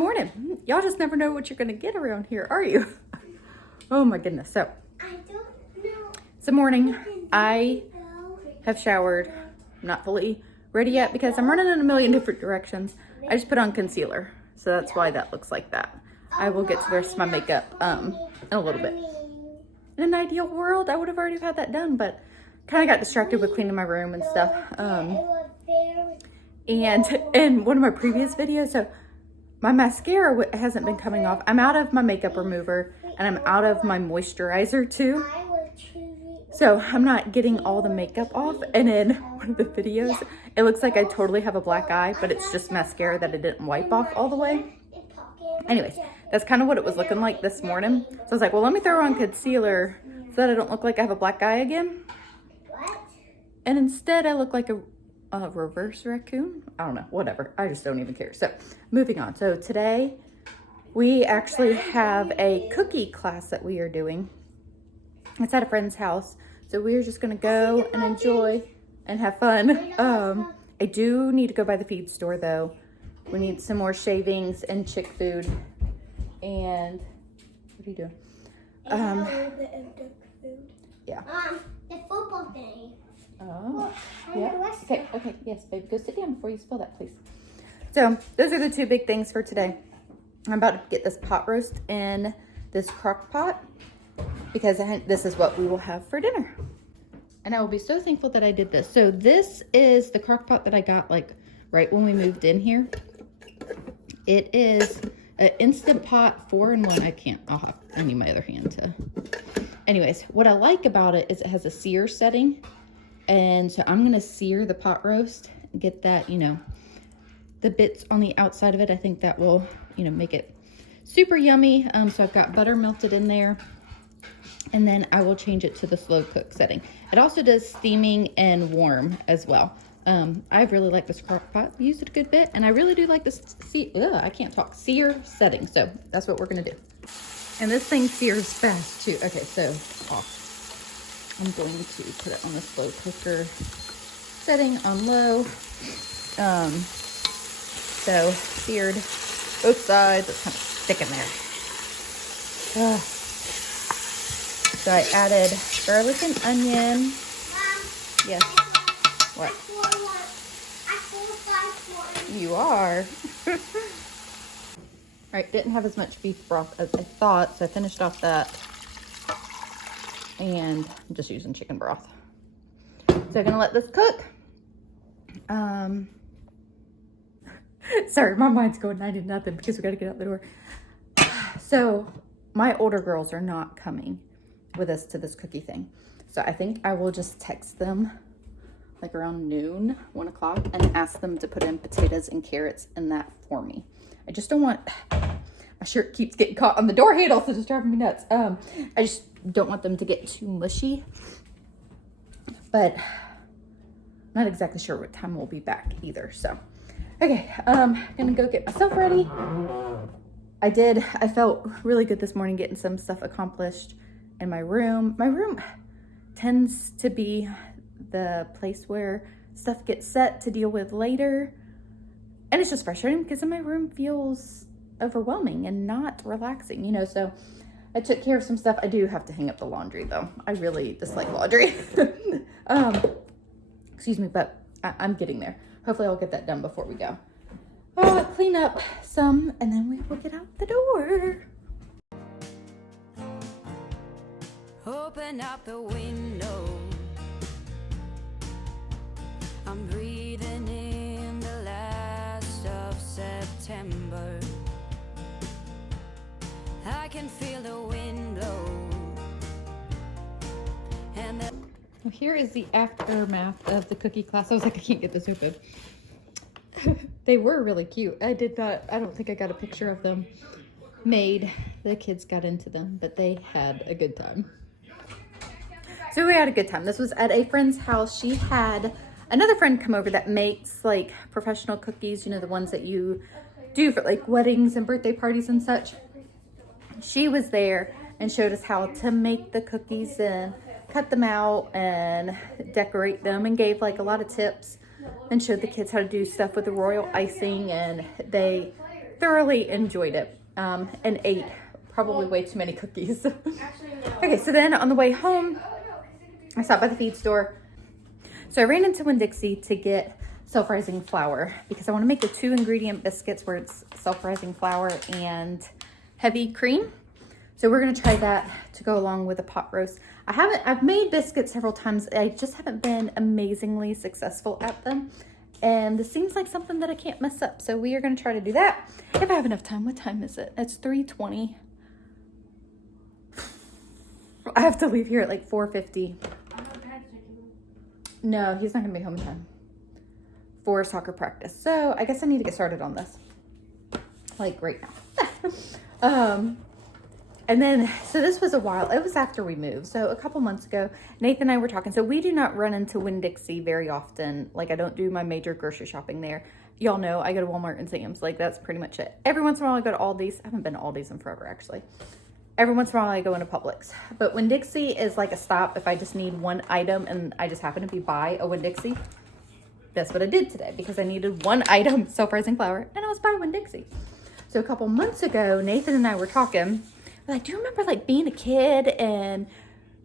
morning. Y'all just never know what you're gonna get around here, are you? Oh my goodness. So, it's the morning. I have showered. I'm not fully ready yet because I'm running in a million different directions. I just put on concealer, so that's why that looks like that. I will get to the rest of my makeup in a little bit. In an ideal world, I would have already had that done, but kind of got distracted with cleaning my room and stuff. And in one of my previous videos, so my mascara hasn't been coming off. I'm out of my makeup remover and I'm out of my moisturizer too. So I'm not getting all the makeup off. And in one of the videos, it looks like I totally have a black eye, but it's just mascara that I didn't wipe off all the way. Anyways, that's kind of what it was looking like this morning. So I was like, well, let me throw on concealer so that I don't look like I have a black eye again. And instead I look like a reverse raccoon. I don't know, whatever. I just don't even care. So moving on. So today we actually have a cookie class that we are doing. It's at a friend's house. So we're just gonna go and enjoy and have fun. I do need to go by the feed store though. We need some more shavings and chick food. And what are you doing? Yeah. The football game. Oh, yeah. Okay, yes, baby. Go sit down before you spill that, please. So those are the two big things for today. I'm about to get this pot roast in this crock pot because this is what we will have for dinner. And I will be so thankful that I did this. So this is the crock pot that I got like right when we moved in here. It is an Instant Pot 4-in-1. I need my other hand to. Anyways, what I like about it is it has a sear setting. And so I'm gonna sear the pot roast and get that, the bits on the outside of it. I think that will, make it super yummy. So I've got butter melted in there. And then I will change it to the slow cook setting. It also does steaming and warm as well. I really like this crock pot. I used it a good bit. And I really do like this, sear setting. So that's what we're gonna do. And this thing sears fast too. Okay, so off. I'm going to put it on the slow cooker setting on low. So seared both sides. It's kind of sticking there. So I added garlic and onion. Mom, Yes. What? You are. All right, didn't have as much beef broth as I thought, so I finished off that. And I'm just using chicken broth. So I'm gonna let this cook. Sorry, my mind's going 90-0 because we gotta get out the door. So my older girls are not coming with us to this cookie thing. So I think I will just text them like around noon, 1 o'clock, and ask them to put in potatoes and carrots in that for me. I just don't want, my shirt keeps getting caught on the door handle, so it's driving me nuts. I just don't want them to get too mushy, but not exactly sure what time we'll be back either. So, okay, gonna go get myself ready. I felt really good this morning getting some stuff accomplished in my room. My room tends to be the place where stuff gets set to deal with later. And it's just frustrating because my room feels overwhelming and not relaxing, so I took care of some stuff. I do have to hang up the laundry though. I really dislike laundry. Excuse me, but I'm getting there. Hopefully I'll get that done before we go. Clean up some and then we will get out the door. Open up the window. I'm breathing in the last of September. I can feel the wind blow. And Well, here is the aftermath of the cookie class. I was like, I can't get this open. They were really cute. I don't think I got a picture of them made. The kids got into them, but they had a good time. So we had a good time. This was at a friend's house. She had another friend come over that makes like professional cookies, the ones that you do for like weddings and birthday parties and such. She was there and showed us how to make the cookies and cut them out and decorate them and gave like a lot of tips and showed the kids how to do stuff with the royal icing, and they thoroughly enjoyed it and ate probably way too many cookies. Okay, so then on the way home, I stopped by the feed store. So I ran into Winn-Dixie to get self-rising flour because I want to make the 2-ingredient biscuits where it's self-rising flour and heavy cream. So we're going to try that to go along with a pot roast. I've made biscuits several times. I just haven't been amazingly successful at them. And this seems like something that I can't mess up. So we are going to try to do that if I have enough time. What time is it? It's 3:20. I have to leave here at like 4:50. No, he's not going to be home in time for soccer practice. So I guess I need to get started on this. Like right now. And then, so this was a while. It was after we moved. So a couple months ago, Nathan and I were talking. So we do not run into Winn-Dixie very often. Like I don't do my major grocery shopping there. Y'all know I go to Walmart and Sam's. Like that's pretty much it. Every once in a while I go to Aldi's. I haven't been to Aldi's in forever actually. Every once in a while I go into Publix. But Winn-Dixie is like a stop if I just need one item and I just happen to be by a Winn-Dixie. That's what I did today because I needed one item, self-rising flour, and I was by Winn-Dixie. So a couple months ago, Nathan and I were talking. We're like, do you remember like being a kid and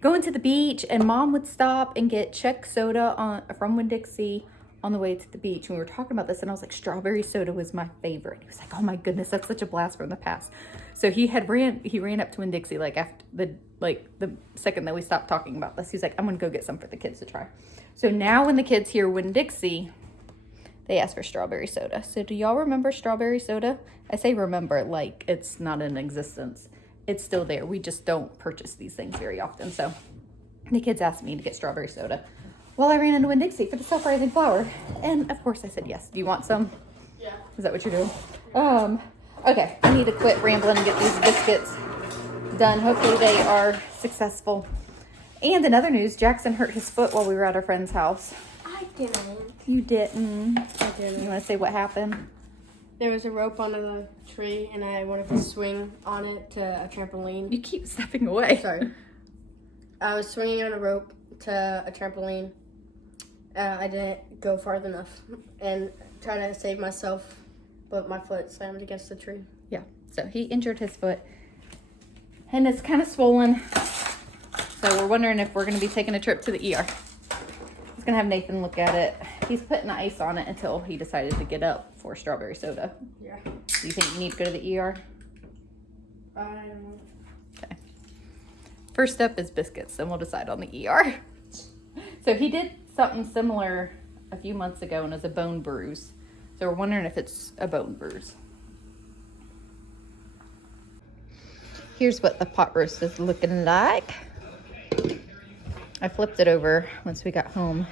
going to the beach and mom would stop and get Czech soda from Winn-Dixie on the way to the beach? And we were talking about this and I was like, strawberry soda was my favorite. He was like, oh my goodness, that's such a blast from the past. So he ran up to Winn-Dixie like after the second that we stopped talking about this. He's like, I'm gonna go get some for the kids to try. So now when the kids hear Winn-Dixie, they ask for strawberry soda. So do y'all remember strawberry soda? I say remember like it's not in existence. It's still there. We just don't purchase these things very often. So the kids asked me to get strawberry soda. Well, I ran into Winn-Dixie for the self-rising flour. And of course I said yes. Do you want some? Yeah. Is that what you're doing? Okay. I need to quit rambling and get these biscuits done. Hopefully they are successful. And in other news, Jackson hurt his foot while we were at our friend's house. I didn't. You didn't. I didn't. You want to say what happened? There was a rope under the tree, and I wanted to swing on it to a trampoline. You keep stepping away. Sorry. I was swinging on a rope to a trampoline. I didn't go far enough and try to save myself, but my foot slammed against the tree. Yeah, so he injured his foot, and it's kind of swollen. So we're wondering if we're going to be taking a trip to the ER. He's going to have Nathan look at it. He's putting ice on it until he decided to get up for strawberry soda. Yeah. Do you think you need to go to the ER? I don't know. Okay. First step is biscuits, then we'll decide on the ER. So he did something similar a few months ago and it was a bone bruise. So we're wondering if it's a bone bruise. Here's what the pot roast is looking like. I flipped it over once we got home.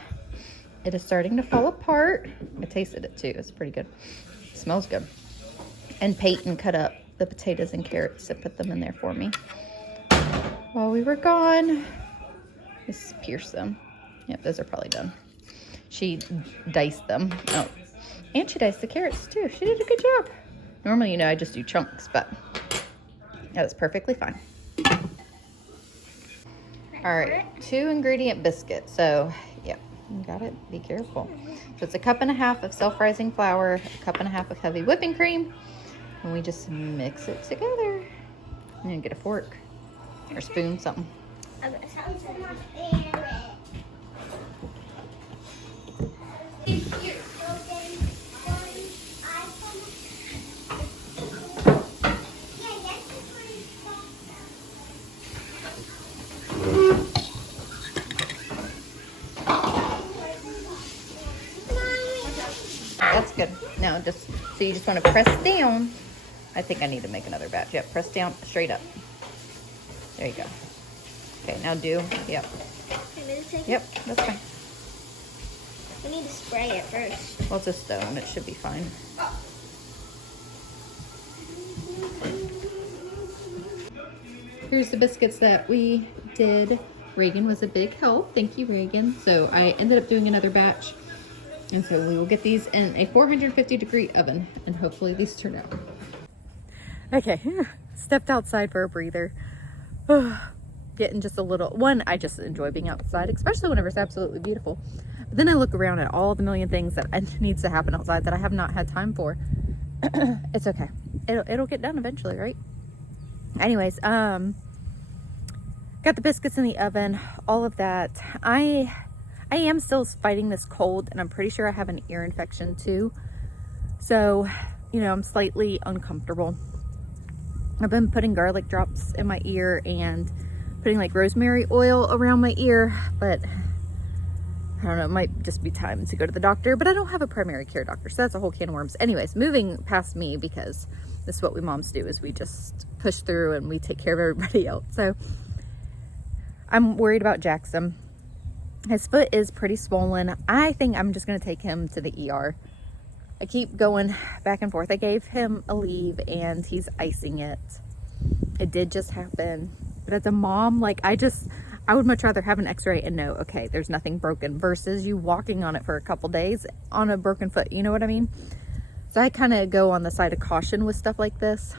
It is starting to fall apart. I tasted it too. It's pretty good. It smells good. And Payton cut up the potatoes and carrots and put them in there for me. While we were gone, just pierced them. Yep, those are probably done. She diced them. Oh, and she diced the carrots too. She did a good job. Normally, I just do chunks, but that was perfectly fine. All right, 2-ingredient biscuit. So, yep, you got it. Be careful. So it's a 1.5 cups of self-rising flour, 1.5 cups of heavy whipping cream, and we just mix it together. And then get a fork or spoon, something. I got something in my favorite. Here, Logan. That's good. Now, so you just want to press down. I think I need to make another batch. Yep, press down straight up. There you go. Okay, now yep. Yep, that's fine. We need to spray it first. Well, it's a stone. It should be fine. Here's the biscuits that we did. Reagan was a big help. Thank you, Reagan. So I ended up doing another batch. And so we will get these in a 450-degree oven. And hopefully these turn out. Okay, stepped outside for a breather. Getting just a little... I just enjoy being outside, especially whenever it's absolutely beautiful. But then I look around at all the million things that needs to happen outside that I have not had time for. It's okay. it'll get done eventually, right? Anyways, got the biscuits in the oven, all of that. I am still fighting this cold, and I'm pretty sure I have an ear infection too. So, you know, I'm slightly uncomfortable. I've been putting garlic drops in my ear and putting like rosemary oil around my ear, but I don't know, it might just be time to go to the doctor, but I don't have a primary care doctor, so that's a whole can of worms. Anyways, moving past me, because this is what we moms do, is we just push through and we take care of everybody else. So I'm worried about Jackson. His foot is pretty swollen. I think I'm just going to take him to the ER. I keep going back and forth. I gave him a leave and he's icing it. It did just happen. But as a mom, like I would much rather have an x-ray and know, okay, there's nothing broken, versus you walking on it for a couple days on a broken foot. You know what I mean? So I kind of go on the side of caution with stuff like this.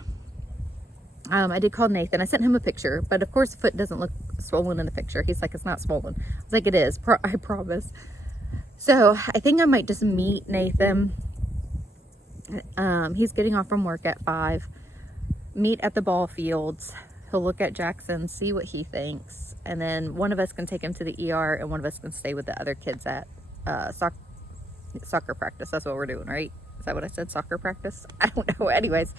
I did call Nathan. I sent him a picture, but of course the foot doesn't look swollen in the picture. He's like, it's not swollen. I was like, it is, I promise. So I think I might just meet Nathan. He's getting off from work at 5. Meet at the ball fields. He'll look at Jackson, see what he thinks, and then one of us can take him to the ER and one of us can stay with the other kids at soccer practice. That's what we're doing, right? Is that what I said? Soccer practice? I don't know. Anyways.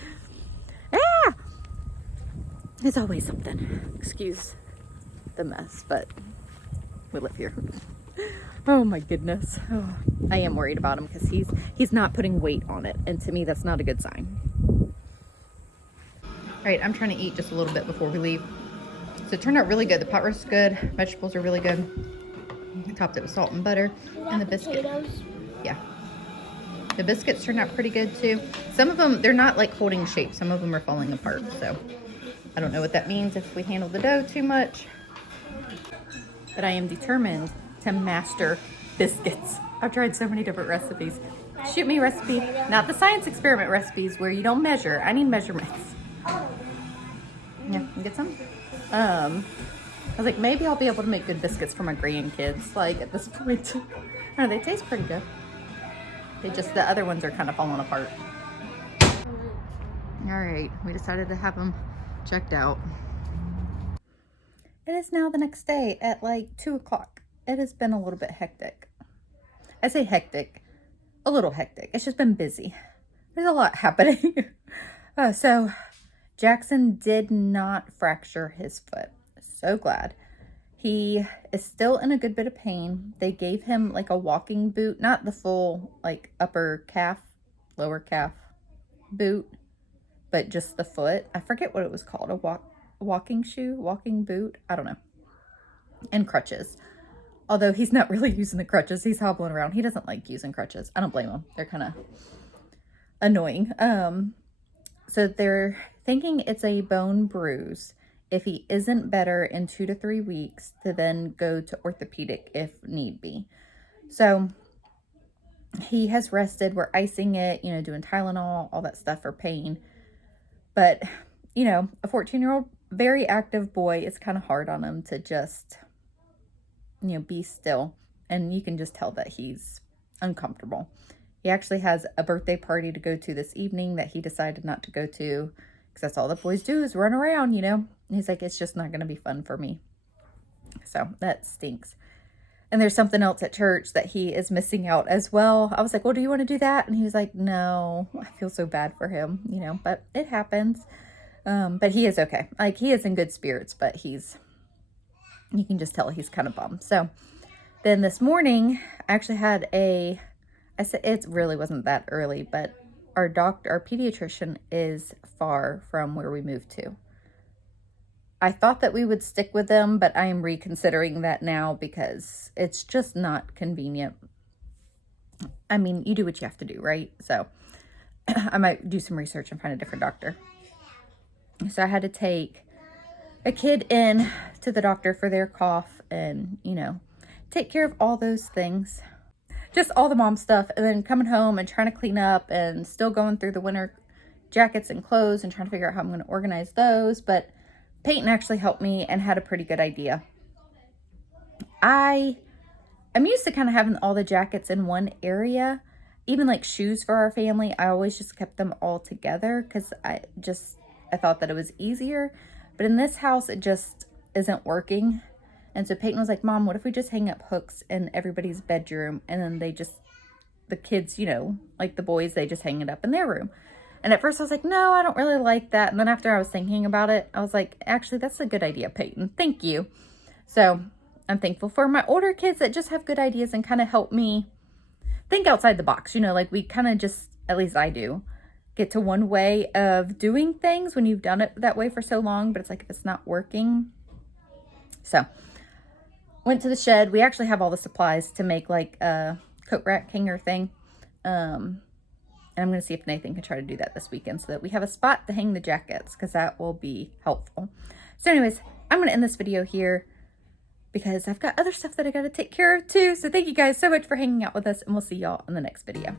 It's always something. Excuse the mess, but we live here. Oh my goodness. Oh, I am worried about him because he's not putting weight on it, and to me that's not a good sign. All right, I'm trying to eat just a little bit before we leave. So it turned out really good. The pot roast is good. Vegetables are really good. I topped it with salt and butter. And the biscuit. Yeah. The biscuits turned out pretty good too. Some of them, they're not like holding shape. Some of them are falling apart. So I don't know what that means if we handle the dough too much. But I am determined to master biscuits. I've tried so many different recipes. Shoot me a recipe. Not the science experiment recipes where you don't measure. I need measurements. Yeah, get some. I was like, maybe I'll be able to make good biscuits for my grandkids. Like at this point, I don't know, they taste pretty good. The other ones are kind of falling apart. All right, we decided to have them checked out. It is now the next day at like 2 o'clock. It has been a little bit hectic. I say hectic, a little hectic. It's just been busy. There's a lot happening. So Jackson did not fracture his foot. So glad. He is still in a good bit of pain. They gave him like a walking boot, not the full like upper calf, lower calf boot, but just the foot. I forget what it was called. A walking shoe, walking boot. I don't know. And crutches. Although he's not really using the crutches. He's hobbling around. He doesn't like using crutches. I don't blame him. They're kind of annoying. So they're thinking it's a bone bruise. If he isn't better in 2 to 3 weeks, to then go to orthopedic if need be. So he has rested. We're icing it, you know, doing Tylenol, all that stuff for pain. But, you know, a 14-year-old, very active boy, it's kind of hard on him to just, you know, be still. And you can just tell that he's uncomfortable. He actually has a birthday party to go to this evening that he decided not to go to, because that's all the boys do is run around, you know. And he's like, it's just not going to be fun for me. So that stinks. And there's something else at church that he is missing out as well. I was like, well, do you want to do that? And he was like, no, I feel so bad for him, you know, but it happens. But he is okay. Like, he is in good spirits, but you can just tell he's kind of bummed. So then this morning, I actually had I said it really wasn't that early, but our pediatrician is far from where we moved to. I thought that we would stick with them, but I am reconsidering that now because it's just not convenient. I mean, you do what you have to do, right? So I might do some research and find a different doctor. So I had to take a kid in to the doctor for their cough and, you know, take care of all those things. Just all the mom stuff, and then coming home and trying to clean up and still going through the winter jackets and clothes and trying to figure out how I'm going to organize those. But Payton actually helped me and had a pretty good idea. I'm used to kind of having all the jackets in one area, even like shoes for our family, I always just kept them all together because I thought that it was easier. But in this house, it just isn't working. And so Payton was like, Mom, what if we just hang up hooks in everybody's bedroom? And then the kids, you know, like the boys, they just hang it up in their room. And at first I was like, no, I don't really like that. And then after I was thinking about it, I was like, actually, that's a good idea, Payton. Thank you. So I'm thankful for my older kids that just have good ideas and kind of help me think outside the box. You know, like we kind of just, at least I do, get to one way of doing things when you've done it that way for so long. But it's like, if it's not working. So went to the shed. We actually have all the supplies to make like a coat rack hanger thing. And I'm going to see if Nathan can try to do that this weekend so that we have a spot to hang the jackets, because that will be helpful. So anyways, I'm going to end this video here because I've got other stuff that I got to take care of too. So thank you guys so much for hanging out with us, and we'll see y'all in the next video.